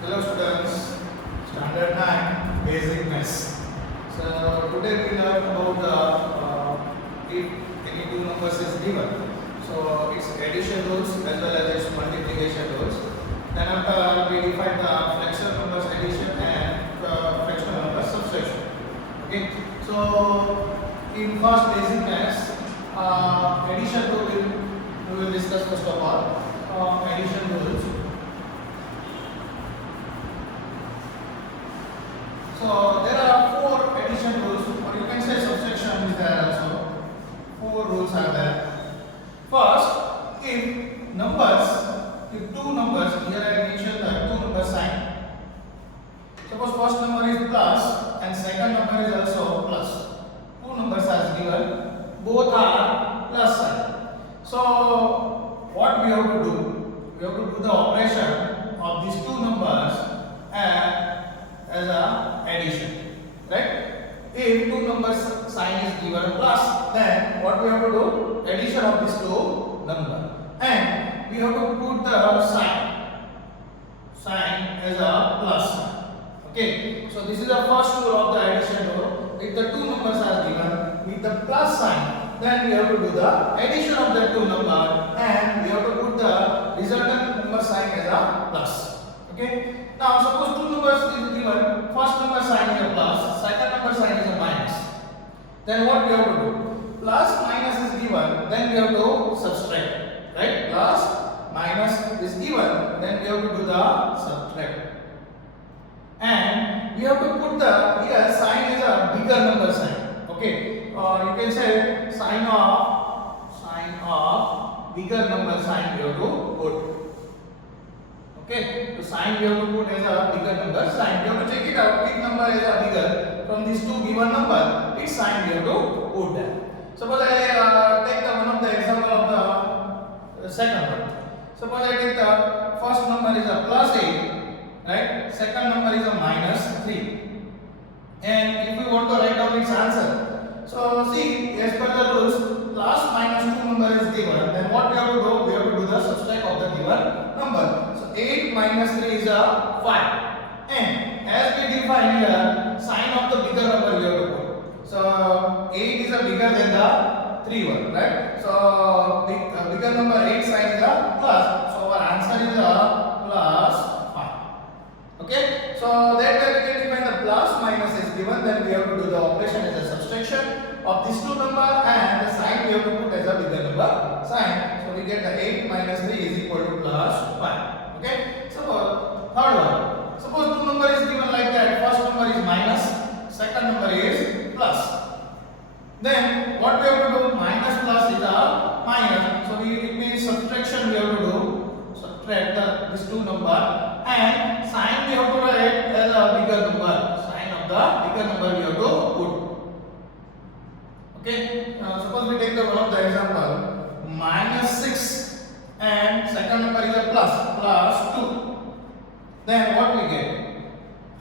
Hello students, Standard 9 Basic Maths. So today we learn about if any two numbers is given. So its addition rules as well as its multiplication rules. Then after we define the fractional numbers addition and fractional numbers subtraction. Okay. So in first basic maths, addition rule we will discuss first of all. Addition rules. So there are four addition rules, or you can say subtraction is there also. Four rules are there. First, if two numbers, here I mentioned the two number sign. Suppose first number is plus and second number is also plus. Two numbers are given, both are plus sign. So what we have to do? We have to do the operation of these two numbers as a addition, right? If two numbers sign is given plus, then what we have to do? Addition of these two numbers, and we have to put the sign as a plus sign. Okay, so this is the first rule of the addition rule. If the two numbers are given with the plus sign, then we have to do the addition of the two numbers, and we have to put the resultant number sign as a plus. Okay. Now suppose two numbers is given, first number sign is a plus, second number sign is a minus. Then what we have to do? Plus minus is given, then we have to subtract. Right? Plus minus is given, then we have to do the subtract. And we have to put the here sign is a bigger number sign. Okay? Or you can say sign of bigger number sign we have to put. Okay, so sign we have to put as a bigger number sign. We have to check it out which number is a bigger from these two given number. Which sign we have to put there. Suppose I take one of the example of the second one. Suppose I take the first number is a plus 8, right? Second number is a minus 3. And if we want to write down its answer, so see, as per the rules, plus minus 2 number is given. Then what we have to do? We have to do the subtract of the given number. 8 minus 3 is a 5, and as we define here, sign of the bigger number we have to put. So 8 is a bigger than the 3 one, right? So bigger number 8 sign is a plus. So our answer is a plus 5. Okay. So that way we can define the plus minus is given. Then we have to do the operation as a subtraction of these two number, and the sign we have to put as a bigger number sign. So we get the 8 minus 3 is equal to plus 5. Okay, suppose third one. Suppose two number is given like that. First number is minus, second number is plus. Then what we have to do? Minus plus is a minus. So it means subtraction we have to do. Subtract these two number, and sign we have to write as a bigger number. Sign of the bigger number we have to put. Okay. Suppose we take the one of the example minus 6. And second number is a plus 2. Then what we get?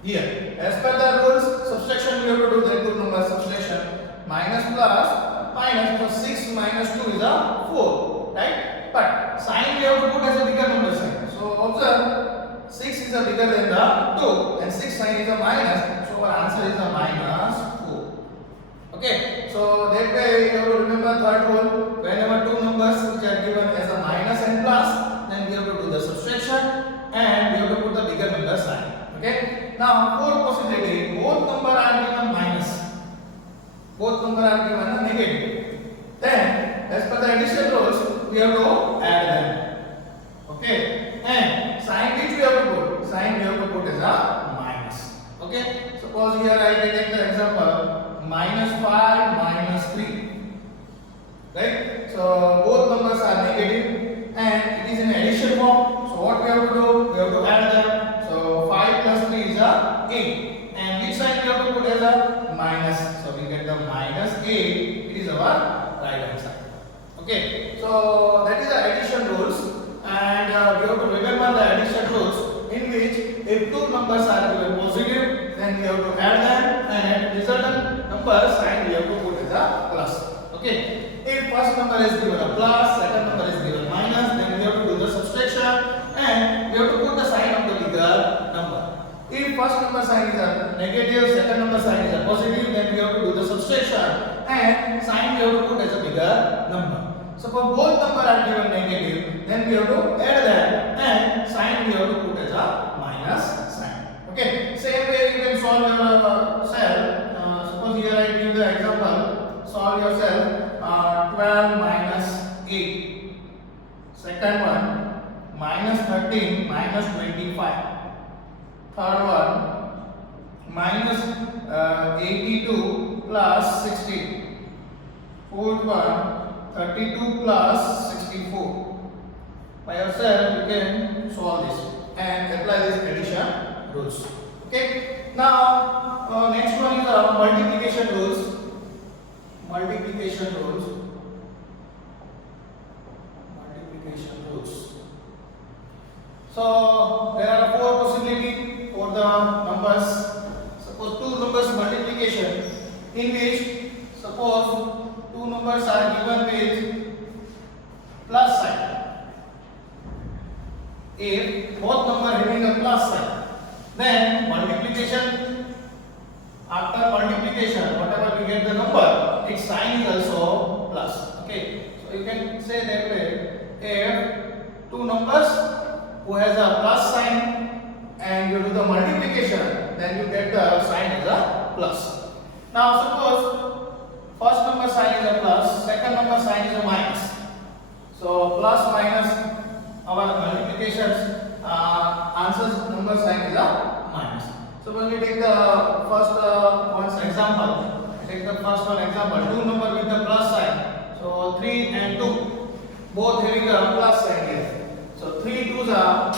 Here, as per the rules, subtraction we have to do the two number subtraction. Minus plus minus, so 6 minus 2 is a 4, right? But sign we have to put as a bigger number sign. So observe, 6 is a bigger than the 2, and 6 sign is a minus. So our answer is a minus 4. Okay, so that way you have to remember third rule. Whenever two numbers which are given as a minus and plus, then we have to do the subtraction, and we have to put the bigger number sign. Okay. Now fourth possibility, both number are given minus, both number are given negative. Then as per the addition rules, we have to add them. Okay. And sign which we have to put? Sign we have to put as a minus. Okay. Suppose here I will take the example. Minus 5 minus 3, right? So both numbers are negative, and it is in addition form. So what we have to do? We have to add them. So 5 plus 3 is a 8, and which sign we have to put as a minus? So we get the minus 8. It is our right answer. Okay. So that is the addition rules, and we have to remember the addition rules, in which if two numbers are given positive, then we have to add them, and resultant number sign we have to put as a plus. Okay. If first number is given a plus, second number is given minus, then we have to do the subtraction, and we have to put the sign of the bigger number. first number sign is a negative, second number sign is a positive, then we have to do the subtraction and sign we have to put as a bigger number. Suppose both number are given negative, then we have to add that and sign we have to put as a minus sign. Okay, same way you can solve yourself. Suppose here I give the example, solve yourself 12 minus 8. Second one, minus 13 minus 25. Third one, minus 82 plus 16. Fourth one, 32 plus 64. By yourself you can solve this and apply this addition rules. Okay. Now next one is multiplication rules. Multiplication rules. Multiplication rules. So there are four possibilities for the numbers. Suppose two numbers multiplication, in which suppose two numbers are given with plus sign. If both numbers having a plus sign, then multiplication, after multiplication whatever we get the number, its sign is also plus. Okay, so you can say that way, if two numbers who has a plus sign and you do the multiplication, then you get the sign as a plus. Now suppose first number sign is a plus, second number sign is a minus. So plus minus, our multiplications answers number sign is a minus. So when we take the first one's example, take the first one example, two number with the plus sign. So 3 and 2 both having a plus sign here. So 3 2s are,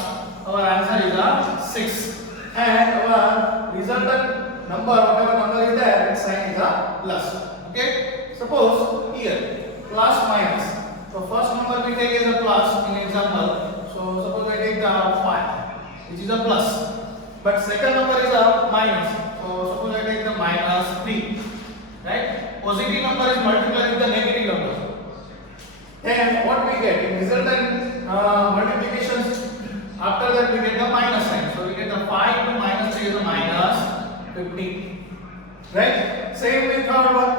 our answer is a 6, and our resultant number, whatever number is there, its sign is a plus. Okay, suppose here plus minus. So first number we take as a plus in example. So suppose I take the 5, which is a plus, but second number is a minus. So suppose I take the minus 3, right? Positive number is multiplied with the negative number. Then what we get in resultant multiplications, after that we get the minus sign. So we get the 5 to minus 3 is a minus 50, right? Same with third one.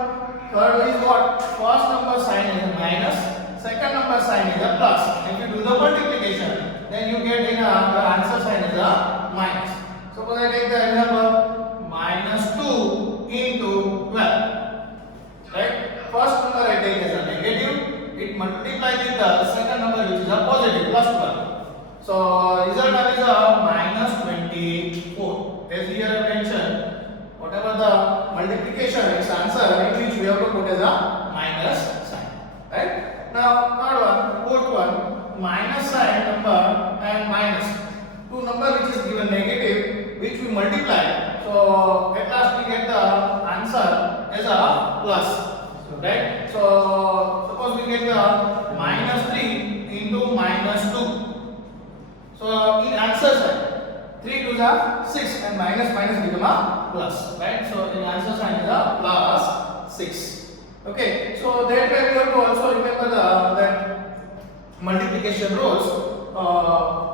Third is what? First number sign is a minus, second number sign is a plus. If you do the multiplication, then you get in the answer sign is a minus. Suppose I take the example minus 2 into 12, right? First number I take as a negative, it multiplies with the second number which is a positive, plus 12. So result is a minus 24. As here I mentioned, whatever the multiplication, its answer in which we have to put as a minus sign, right? Now third one, fourth one, minus sign number and minus. Two number which is given negative, which we multiply. So at last we get the answer as a plus, right? So suppose we get the minus 3 into minus 2. So in answer sign, 3 2s are 6 and minus minus become a plus, right? So in answer sign is a plus 6. Okay, so that way we have to also remember that multiplication rules.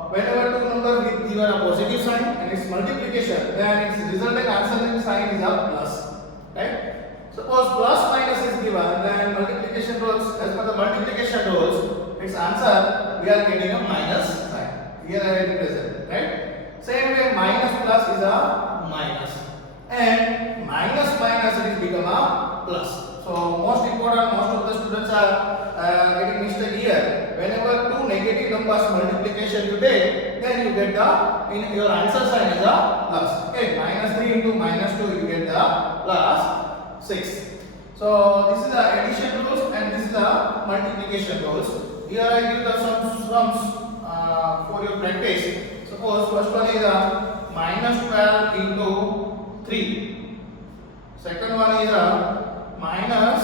Whenever two numbers with given a positive sign and its multiplication, then its resultant answer sign is a plus, right? Suppose plus minus is given, then multiplication rules, as per the multiplication rules, its answer we are getting a minus sign. Here I represent, right? Same way minus plus is a minus, and minus minus it is become a plus. So most important, most of the students are getting mistake here. Whenever two negative numbers multiplication you take, then you get the, in your answer sign is a plus. Okay, minus 3 into minus 2 you get the plus 6. So this is the addition rules and this is the multiplication rules. Here I give the some sums for your practice. Suppose first one is a minus 12 into 3. Second one is a minus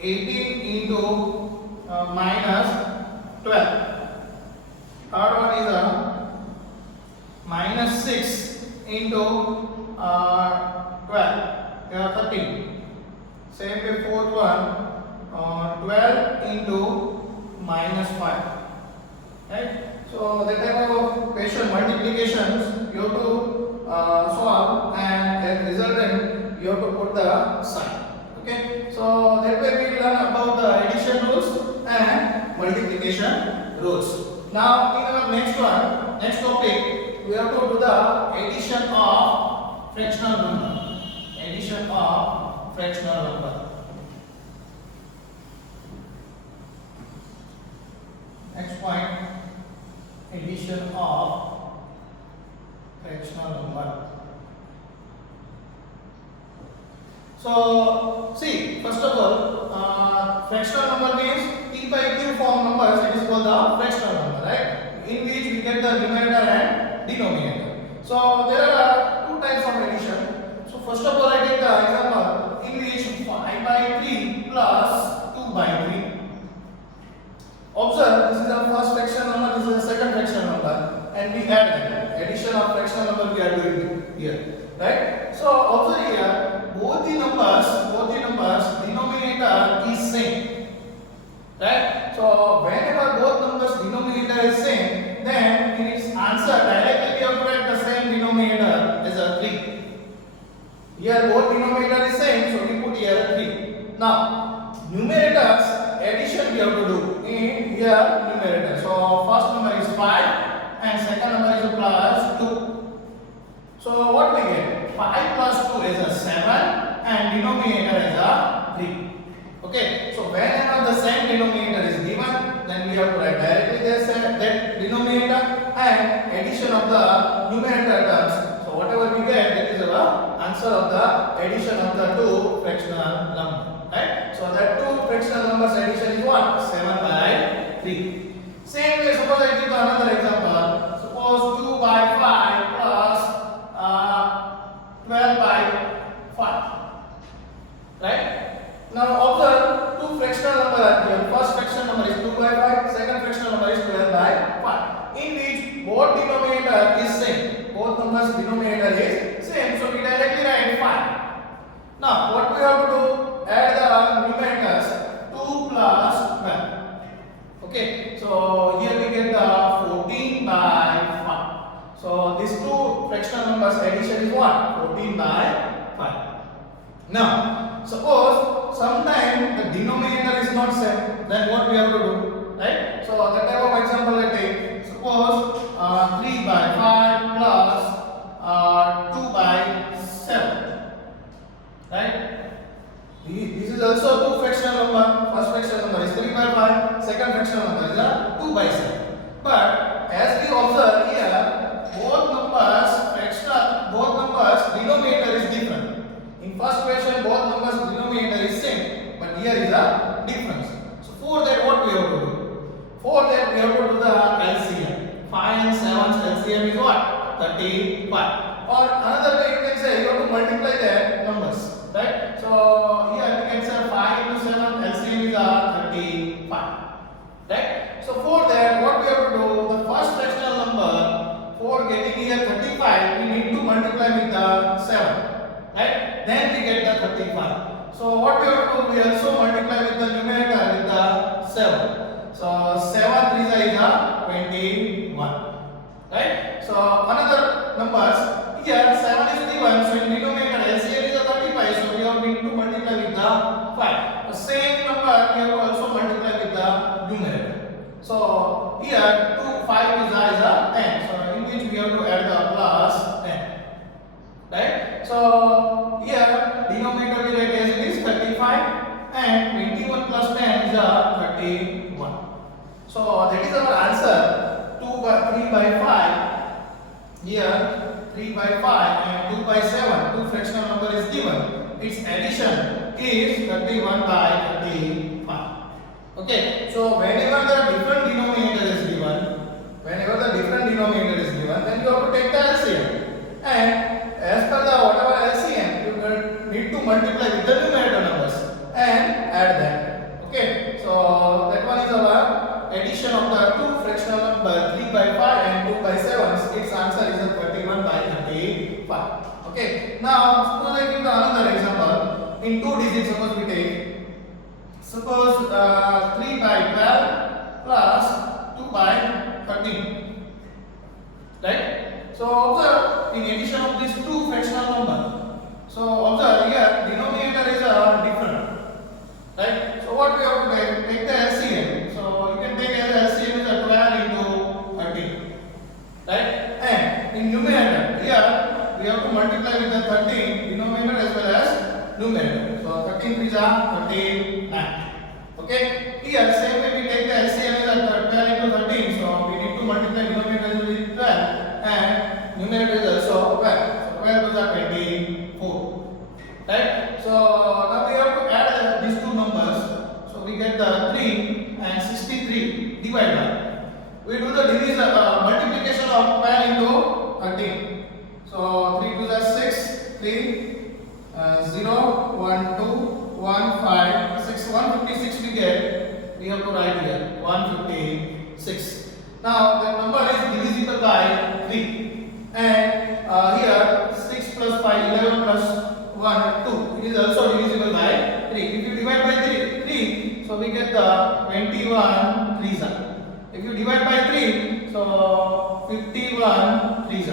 18 into minus 12. Third one is a minus 6 into 12. 13. Same way fourth one, 12 into minus 5. Right? So that type of question multiplications you have to rules. Now in our next topic, we have to do the addition of fractional number. Addition of fractional number. Next point, addition of fractional number. So see, first of all, fractional number means p by q form numbers. It is called the fractional number, right? In which we get the numerator and denominator. So there are two types of addition. So first of all, I take the example in which 5 by 3 plus 2 by 3. Observe, this is the first fractional number, this is the second fractional number, and we add them. Addition of fractional number we are doing here, right? So observe here, both the numbers denominator is same, right? So whenever both numbers denominator is same, then in its answer directly we have to write the same denominator as a 3. Here both denominator is same, so we put here a 3. Now numerators addition we have to do in here numerator. So first number is 5 and second number is plus 2. So what we get? 5 plus 2 is a 7 and denominator is a 3. Okay, so whenever the same denominator is given, then we have to write directly that denominator and addition of the numerator terms. So whatever we get, that is our answer of the addition of the two fractional numbers, right? So that two fractional numbers addition is what? 7 by 3. Same way, suppose I give another example. Suppose 2 by 5 plus 12 by 5, right? Now observe, two fractional numbers are given. First fractional number is 2 by 5, second fractional number is 12 by 5. In which both denominator is same. Both numbers denominator is same. So we directly write 5. Now what we have to do? Add the numerators 2 plus 12. Okay, so here we get the 14 by 5. So these two fractional numbers addition is what? 14 by 5. Now suppose sometime the denominator is not same, then what we have to do, right? So that type of example I take. Suppose 3 by 5 plus 2 by 7, right? This is also two fractional number. First fractional number is 3 by 5, second fractional number is 2 by 7. But as we observe here, both numbers denominator is different. In first question both numbers denominator is same, but here is a difference. So for that what we have to do? For that we have to do the LCM. 5 and 7's LCM is what? 35. Or another way you can say you have to multiply their numbers, right? So here we can say 5 into 7 LCM is 35, right? So for that what we have to do? The first fractional number, for getting here 35, we need to multiply with the 7, right? Then we get the 35. So what we have to do? We also multiply with the numerator with the 7. So 7 3 is 21, right? So another numbers here 7 is given, so in denominator LCM is 35, so we have to multiply with the 5. The same number we have to also multiply with the numerator. So here 2 5 is a 10, so in which we have to add the plus 10, right? So here denominator we write as it is 35 and 21 plus 10 is 31. So that is our answer. 3 by 5 here 3 by 5 and 2 by 7, two fractional number is given. Its addition is 31 by 35. Okay, so whenever the different denominator is given, then you have to take the LCM. And as per the whatever LCM, you need to multiply with the numerator numbers and add them. Okay, so that one is our addition of the two fractional number 3 by 5 and 2 by 7. Its answer is 31 by 35. Okay, now suppose I give the another example in two digits. Suppose we take 3 by 12 plus 2 by 13, right? So observe in addition of these two fractional number. So observe here denominator is different, right? So what we have to take the LCM. So you can take as LCM is 12 in numerator, here we have to multiply with the 13 denominator as well as numerator. So 13 3s are 39. Okay. Here same way we take the LCM as 12 into 13. So we need to multiply denominator with 12 and numerator is also 12. So 12 is 24. Right. So now we have to add these two numbers. So we get the 3 and 63 divided by. We do the multiplication of 12 into 13. So 3 to the 6, 3, 0, 1, 2, 1, 5, 6, 156 we get. We have to write here 156. Now the number is divisible by 3. And here 6 plus 5, 11 plus 1, 2. It is also divisible by 3. If you divide by 3, so we get the 21 3s. If you divide by 3, so 51 3s.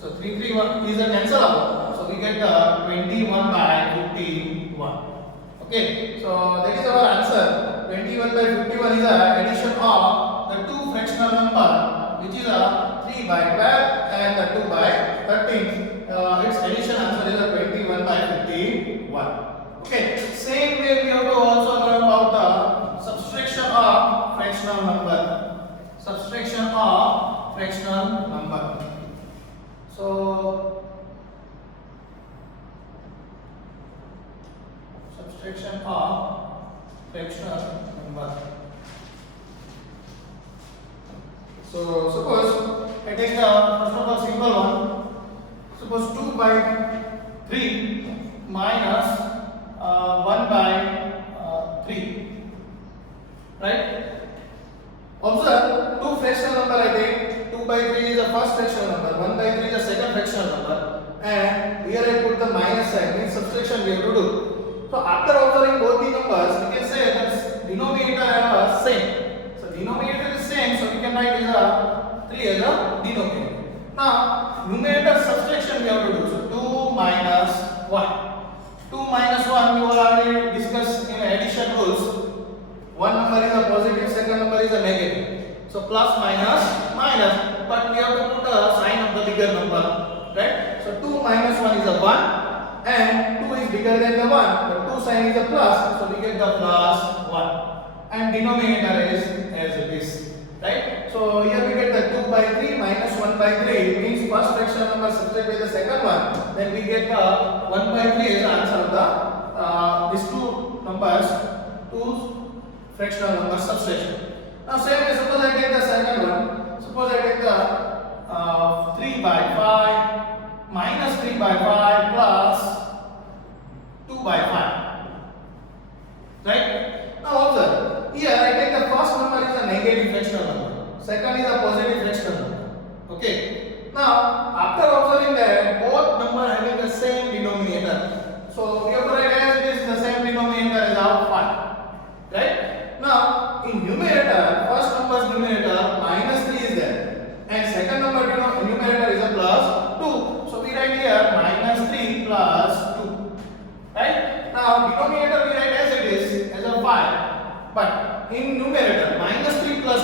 So 3 3 1 is a cancel out. So we get the 21 by 51. Okay. So that is our answer. 21 by 51 is a addition of the two fractional number, which is a 3 by 12 and the 2 by 13. Its addition answer is a 21 by 51. Okay. Same way we have to also learn about the subtraction of fractional number. Subtraction of fractional number. So subtraction of fractional number. So suppose I take the first of all simple one. Suppose 2 by 3 minus 1 by 3. Right? Observe, two fractional number I take. 2 by 3 is the first fractional number, 1 by 3 is the second fractional number, and here I put the minus sign, means subtraction we have to do. So after observing both the numbers, we can say that denominator are same. So denominator is same, so we can write as a 3 as a denominator. Now numerator subtraction we have to do. So 2 minus 1. 2 minus 1 we already discussed in addition rules. One number is a positive, second number is a negative. So plus minus minus, but we have to put a sign of the bigger number, right? So 2 minus 1 is a 1 and 2 is bigger than the 1. The 2 sign is a plus, so we get the plus 1. And denominator is as it is, right? So here we get the 2 by 3 minus 1 by 3 means first fractional number subtracted by the second one. Then we get the 1 by 3 as the answer of the these two numbers, two fractional number subtraction. Now same way, suppose I take the second one. Suppose I take the 3 by 5 minus 3 by 5 plus 2 by 5. Right? Now observe, here I take the first number is a negative fractional number. Second is a positive fractional number. Okay. Now after observing that both numbers having the same denominator, so we have to write as it is the same denominator as our 5. Right? Now, in numerator, first number's numerator minus 3 is there, and second number numerator is a plus 2. So we write here minus 3 plus 2. Right? Now, denominator we write as it is as a 5, but in numerator minus 3 plus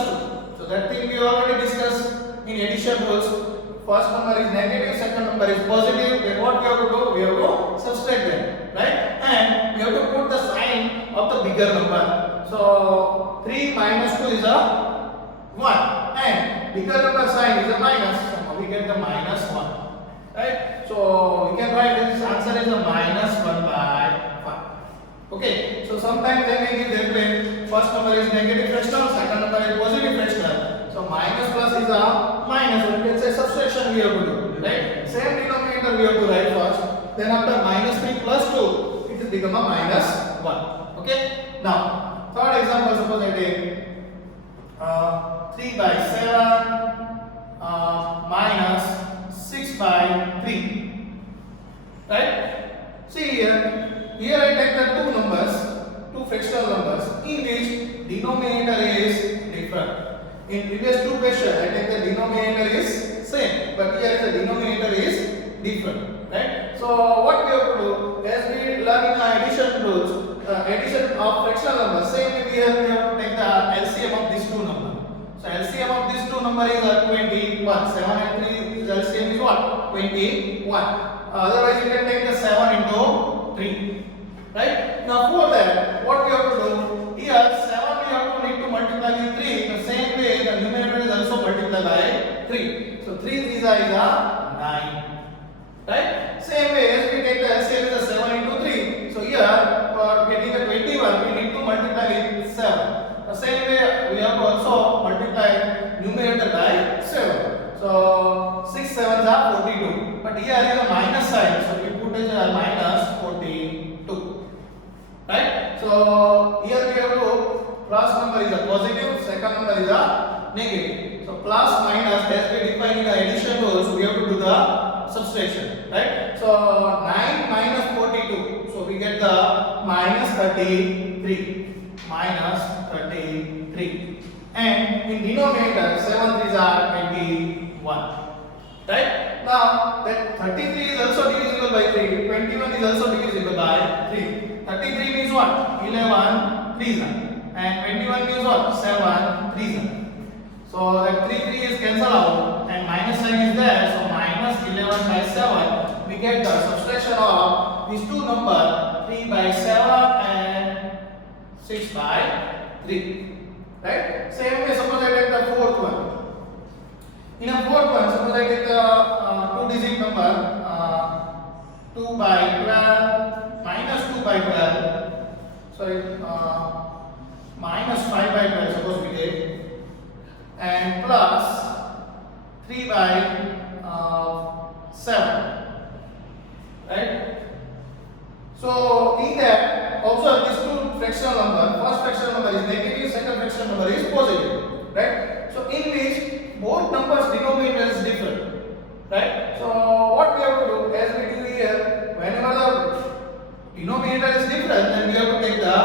2. So that thing we already discussed in addition rules. First number is negative, second number is positive. Then what we have to do? We have to subtract them, right? And we have to put the sign of the bigger number. So 3 minus 2 is a 1, and bigger number sign is a minus. So we get the minus 1, right? So we can write this answer is a minus 1 by 5. Okay. So sometimes they may give different. First number is negative fractional, second number is positive fractional. So minus plus is a minus. So we can say subtraction we have to do, right? Same denominator we have to write first. Then after minus 3 plus 2, it will become a minus 1. Okay. Now third example, suppose I take 3 by 7 minus 6 by 3. Right? See here. Here I take the two numbers, two fractional numbers, in which denominator is different. In previous two questions, I take the denominator is same, but here the denominator is different. Right? So what we have to do, as we learn in the addition rules, addition of fractional numbers, same way here we have to take the LCM of these two numbers. So LCM of these two numbers is 21. 7 and 3 is LCM what? 21. Otherwise, you can take the 7 into 3. Right? Now, for that, what we have to do? Here, 7 we have to need to multiply with 3. The same way, the numerator is also multiplied by 3. So, 3 is a 9. Right? Same way, as we take the LCM is a 7 into 3. So, here, for getting a 21, we need to multiply with 7. The same way, we have to also multiply numerator by 7. So 6 sevens are 42. But here is a minus sign, so we put as a minus 42. Right? So here we have to plus number is a positive, second number is a negative. So plus minus, as we define in the addition rules, we have to do the subtraction. Right? So 9 minus 42. So we get the minus 33. Minus 33. And in denominator, 7 3s are 21. Right? Now, that 33 is also divisible by 3. 21 is also divisible by 3. 33 means what? 11 3s. And 21 means what? 7 3s. So, that 3 is cancelled out and minus sign is there. So, minus 11 by 7. We get the subtraction of these two numbers, 3 by 7 and 6 by 3. Right? Same way, suppose I take the fourth one. In a fourth one, suppose I take the two-digit number 2 by 12 minus 2 by 12. Sorry, minus 5 by 12. Suppose we take and plus 3 by 7. Right? So in that, observe these two fractional number. First fractional number is negative, second fractional number is positive. Right? So in which both numbers denominator is different. Right? So what we have to do, as we do here, whenever the denominator is different, then we have to take the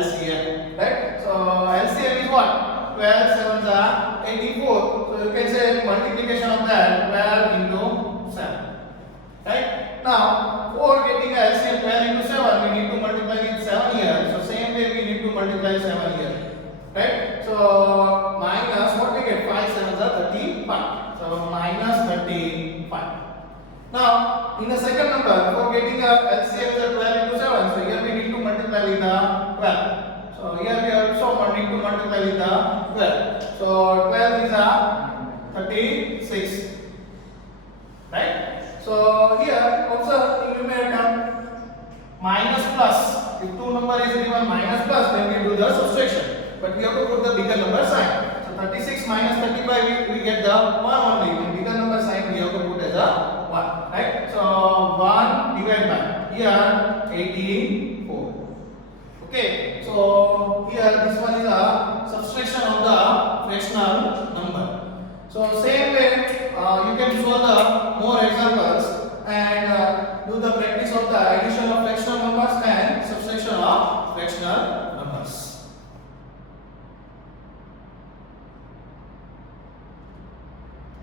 LCM. Right? So LCM is what? 12 sevens are 84. So you can say multiplication of that 12 into 7. Right? Now, for getting a LCM 12 into 7, we need to multiply with 7 here. So same way we need to multiply 7 here. Right? So minus what we get? 5 sevens are 35. So minus 35. Now, in the second number, for getting a LCM is a 12 into 7. So here we need to multiply with the 12. So here we also need to multiply with the 12. So 12 is a 36. Right? So here observe in numerator minus plus. If two number is given minus plus, then we do the subtraction. But we have to put the bigger number sign. So 36 minus 35 we get the 1 only. When bigger number sign we have to put as a 1. Right? So 1 divided by here 84. Okay. So here this one is a subtraction of the fractional number. So same way you can solve the more examples and do the practice of the addition of fractional numbers and subtraction of fractional